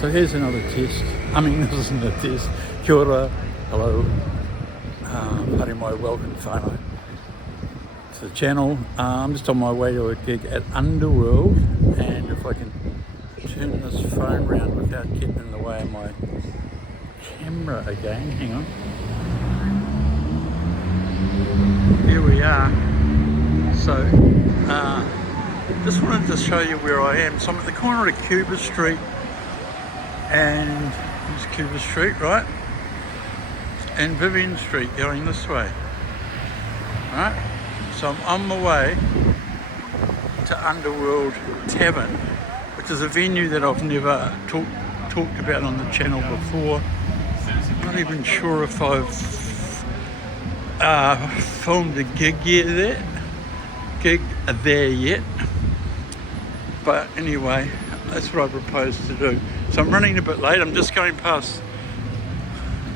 So here's another test. I mean, this isn't a test. Kia ora, hello, haere mai, welcome whānau to the channel. I'm just on my way to a gig at Underworld, and if I can turn this phone around without getting in the way of my camera again, hang on. Here we are. So, just wanted to show you where I am. So I'm at the corner of Cuba Street and there's Cuba Street, right? And Vivian Street going this way, right? So I'm on my way to Underworld Tavern, which is a venue that I've never talked about on the channel before. I'm not even sure if I've filmed a gig there yet. But anyway, that's what I propose to do. So I'm running a bit late. I'm just going past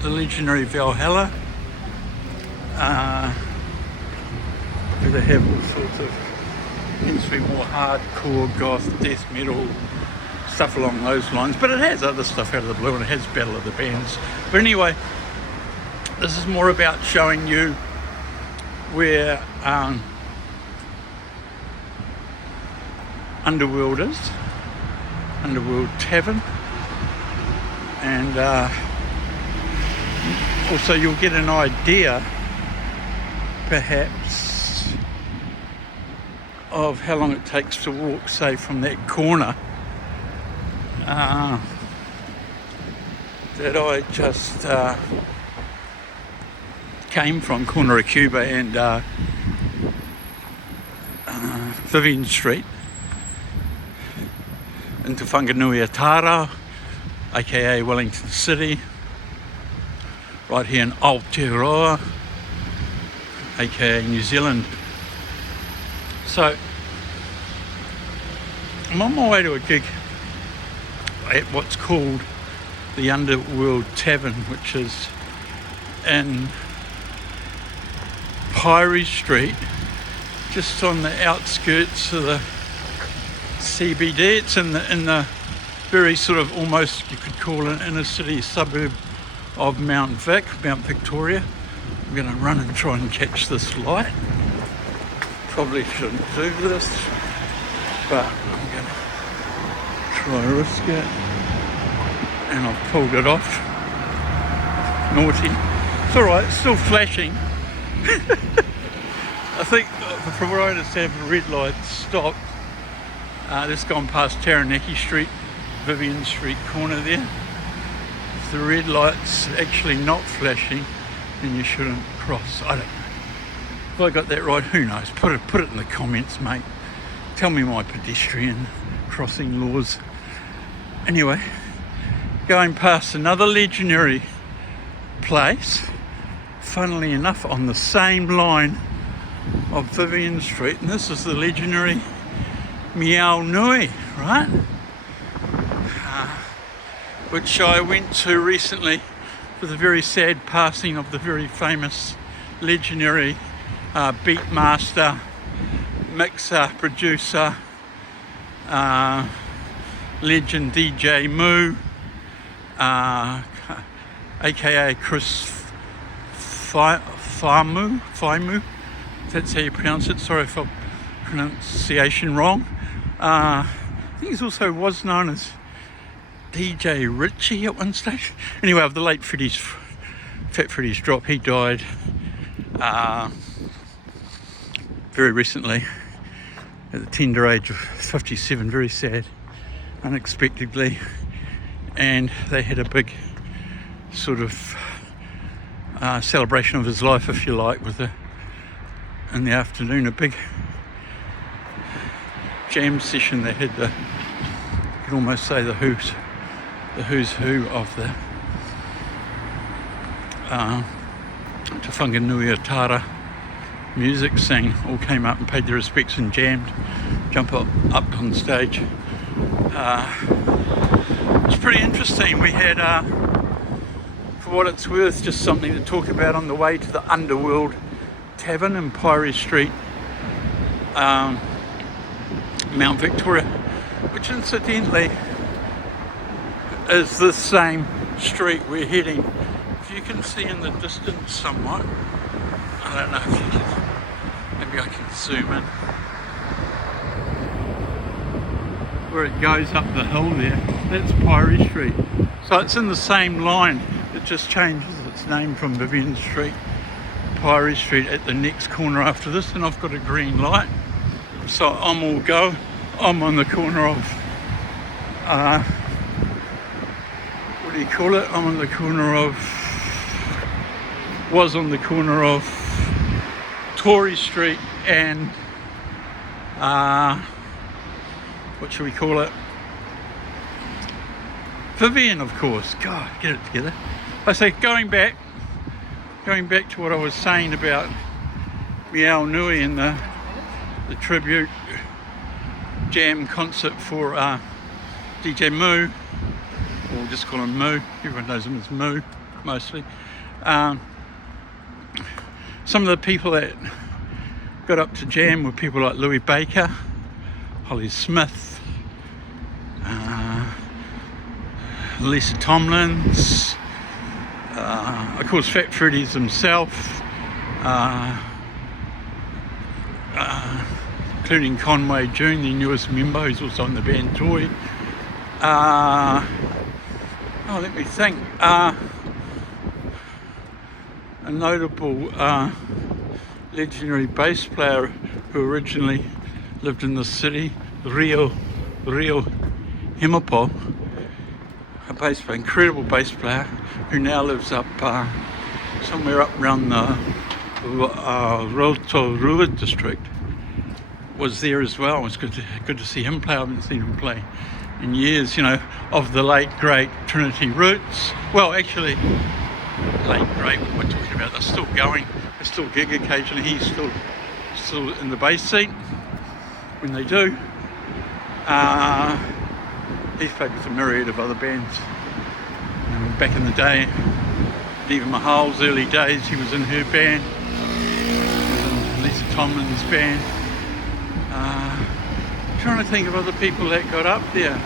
the legendary Valhalla, where they have all sorts of, tends to be more hardcore, goth, death metal, stuff along those lines. But it has other stuff out of the blue, and it has Battle of the Bands. But anyway, this is more about showing you where Underworld is, Underworld Tavern, and also you'll get an idea perhaps of how long it takes to walk, say, from that corner that I just came from, corner of Cuba and Vivian Street, into WHANGANUI-A-TARA, aka Wellington City, right here in Aotearoa, aka New Zealand. So I'm on my way to a gig at what's called the Underworld Tavern, which is in Pyrie Street, just on the outskirts of the CBD. It's in the very sort of, almost you could call an inner city suburb of Mount Victoria. I'm going to run and try and catch this light. Probably shouldn't do this, but I'm going to try risk it. And I've pulled it off. Naughty. It's alright, it's still flashing. I think from where I understand, the red light stopped. Just gone past Taranaki Street, Vivian Street corner there. If the red light's actually not flashing, then you shouldn't cross. I don't know. If I got that right, who knows? Put it in the comments, mate. Tell me my pedestrian crossing laws. Anyway, going past another legendary place, funnily enough, on the same line of Vivian Street, and this is the legendary Meow Nui, right? Which I went to recently for the very sad passing of the very famous, legendary beat master, mixer, producer, legend DJ Moo, aka Chris Faimu, that's how you pronounce it. Sorry if I pronunciation wrong. I think he also was known as DJ Richie at one stage. Anyway, of the late Fat Freddy's drop, he died very recently at the tender age of 57. Very sad, unexpectedly. And they had a big sort of celebration of his life, if you like, with in the afternoon, a big jam session. They had you could almost say the who's who of the Te Whanganui-A-Tara music scene. All came up and paid their respects and jammed, jump up on stage. It's pretty interesting. We had, for what it's worth, just something to talk about on the way to the Underworld Tavern in Pyrie Street, Mount Victoria, which incidentally is this same street we're heading. If you can see in the distance somewhat, I don't know if you can, maybe I can zoom in, where it goes up the hill there, that's Pyrie Street. So it's in the same line, it just changes its name from Vivian Street, Pyrie Street at the next corner after this, and I've got a green light. So I'm all go. I'm on the corner of, what do you call it? I'm on the corner of, was on the corner of Tory Street and, what should we call it? Vivian, of course. God, get it together. I say, going back to what I was saying about WHANGANUI and the tribute jam concert for DJ Moo, or we'll just call him Moo. Everyone knows him as Moo, mostly. Some of the people that got up to jam were people like Louis Baker, Holly Smith, Lisa Tomlins, of course Fat Freddy's himself, including Conway June, the newest member, who's also on the band Toy. Let me think. A notable legendary bass player who originally lived in the city, Rio Himapol, a bass player, incredible bass player, who now lives up somewhere up around the Rotorua district, was there as well. It was good to see him play. I haven't seen him play in years, you know, of the late great Trinity Roots. Well, actually, late great, what am I talking about? They're still going, they still gig occasionally. He's still in the bass seat when they do. He's played with a myriad of other bands. Back in the day, Diva Mahal's early days, he was in her band. He was in Lisa Tomlin's band. Trying to think of other people that got up there.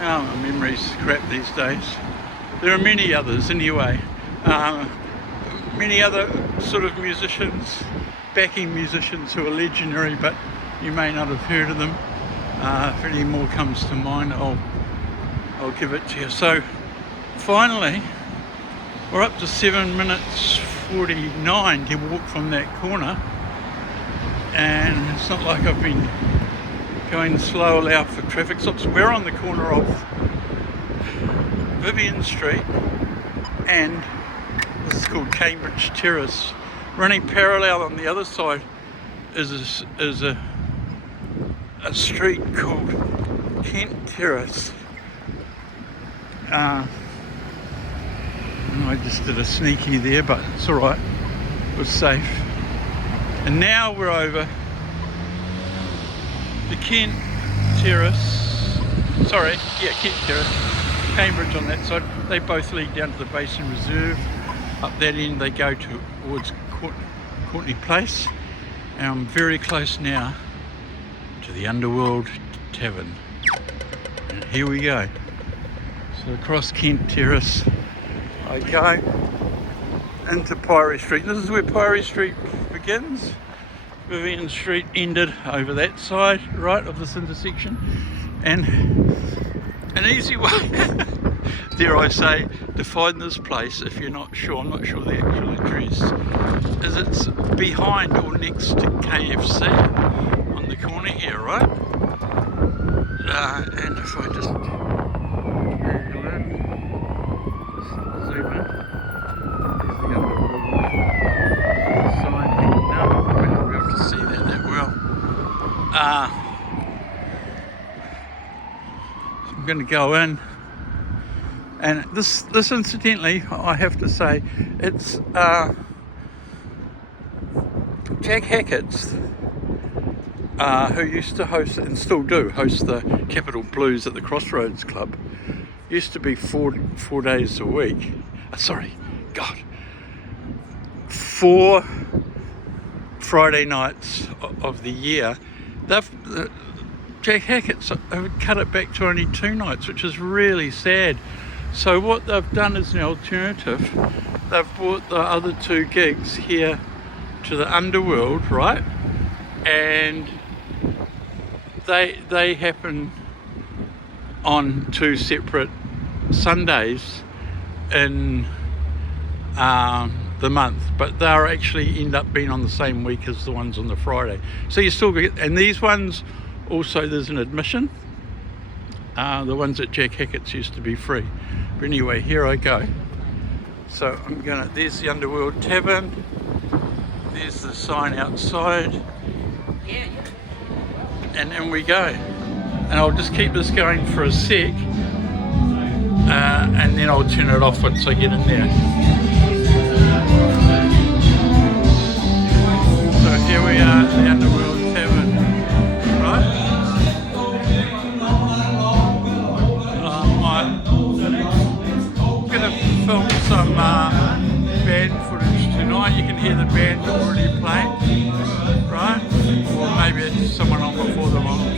Oh, my memory's crap these days. There are many others anyway. Many other sort of musicians, backing musicians who are legendary, but you may not have heard of them. If any more comes to mind, I'll give it to you. So finally, we're up to 7 minutes 49 to walk from that corner, and it's not like I've been going slow out for traffic stops. We're on the corner of Vivian Street and this is called Cambridge Terrace. Running parallel on the other side is a street called Kent Terrace. I just did a sneaky there, but it's alright, it was safe. And now we're over the Kent Terrace, Kent Terrace, Cambridge on that side. They both lead down to the Basin Reserve. Up that end they go towards Courtney Place. And I'm very close now to the Underworld Tavern. And here we go. So across Kent Terrace I go into Pyrie Street. This is where Pyrie Street begins. Vivian Street ended over that side, right, of this intersection. And an easy way, dare I say, to find this place, if you're not sure, I'm not sure the actual address, is it's behind or next to KFC on the corner here, right? And if I just zoom in, to see that well. I'm going to go in, and this incidentally, I have to say, it's Jack Hackett's, who used to host and still do host the Capital Blues at the Crossroads Club. Used to be four days a week. 4 Friday nights of the year. Jack Hackett's have cut it back to only 2 nights, which is really sad. So what they've done as an alternative, they've brought the other 2 gigs here to the Underworld, right? And they happen on 2 separate Sundays in the month, but they'll actually end up being on the same week as the ones on the Friday. So you still get, and these ones also there's an admission. The ones at Jack Hackett's used to be free. But anyway, here I go. So there's the Underworld Tavern. There's the sign outside. And in we go. And I'll just keep this going for a sec. And then I'll turn it off once I get in there. So here we are at the Underworld Tavern, right? I'm going to film some band footage tonight. You can hear the band already playing, right? Or maybe it's someone on before them on.